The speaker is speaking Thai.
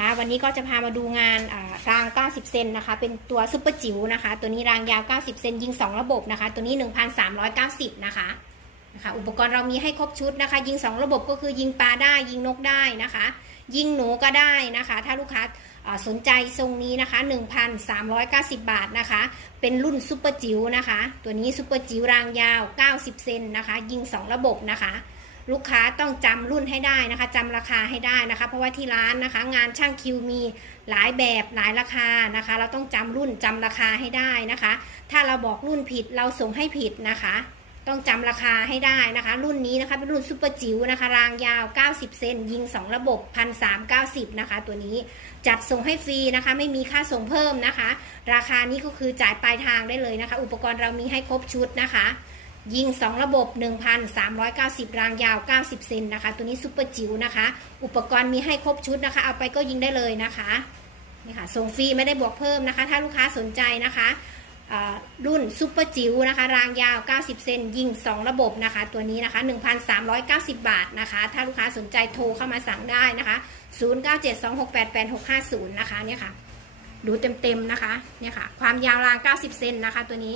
คะวันนี้ก็จะพามาดูงานราง 90 เซนนะคะ เป็นตัวซุปเปอร์จิ๋วนะคะ ตัวนี้รางยาว 90 เซนยิง 2 ระบบนะคะ ตัวนี้ 1,390 นะคะนะคะ อุปกรณ์เรามีให้ครบชุดนะคะ ยิง 2 ระบบก็คือยิงปลาได้ยิงนกได้นะคะ ยิงหนูก็ได้นะคะ ถ้าลูกค้าอ่าสนใจทรงนี้นะคะ 1,390 บาทนะคะ เป็นรุ่นซุปเปอร์จิ๋วนะคะ ตัวนี้ซุปเปอร์จิ๋วรางยาว 90 เซนนะคะ ยิง 2 ระบบนะคะ ลูกค้าต้องจำรุ่นให้ได้นะคะจำราคาให้ได้นะคะ เพราะว่าที่ร้านนะคะ งานช่างคิวมีหลายแบบหลายราคานะคะ เราต้องจำรุ่นจำราคาให้ได้นะคะ ถ้าเราบอกรุ่นผิดเราส่งให้ผิดนะคะ ต้องจำราคาให้ได้นะคะ รุ่นนี้นะคะเป็นรุ่นซุปเปอร์จิ๋วนะคะ รางยาว 90 เซนยิง 2 ระบบ 1,390 นะคะ ตัวนี้จัดส่งให้ฟรีนะคะ ไม่มีค่าส่งเพิ่มนะคะ ราคานี้ก็คือจ่ายปลายทางได้เลยนะคะ อุปกรณ์เรามีให้ครบชุดนะคะ ยิง 2 ระบบ 1,390 รางยาว 90 เซนนะคะ ตัวนี้ซุปเปอร์จิ๋วนะคะ อุปกรณ์มีให้ครบชุดนะคะ เอาไปก็ยิงได้เลยนะคะ นี่ค่ะ ส่งฟรีไม่ได้บวกเพิ่มนะคะ ถ้าลูกค้าสนใจนะคะรุ่นซุปเปอร์จิ๋วนะคะ รางยาว 90 เซนยิง 2 ระบบนะคะ ตัวนี้นะคะ 1,390 บาทนะคะ ถ้าลูกค้าสนใจโทรเข้ามาสั่งได้นะคะ 0972688650 นะคะ เนี่ยค่ะ ดูเต็มๆนะคะ เนี่ยค่ะ ความยาวราง 90 เซนนะคะ ตัวนี้